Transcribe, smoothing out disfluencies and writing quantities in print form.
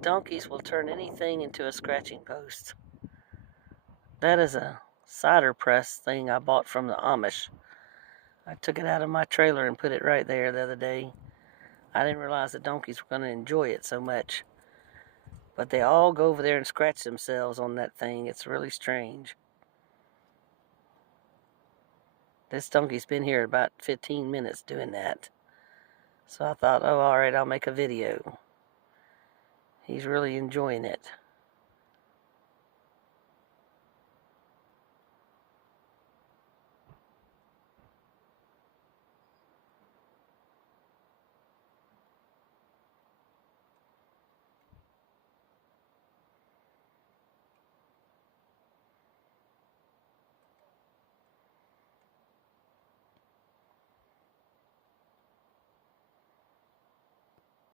Donkeys will turn anything into a scratching post. That is a cider press thing I bought from the Amish. I took it out of my trailer and put it right there the other day. I didn't realize the donkeys were going to enjoy it so much. But they all go over there and scratch themselves on that thing. It's really strange. This donkey's been here about 15 minutes doing that. So I thought, oh, alright, I'll make a video. He's really enjoying it.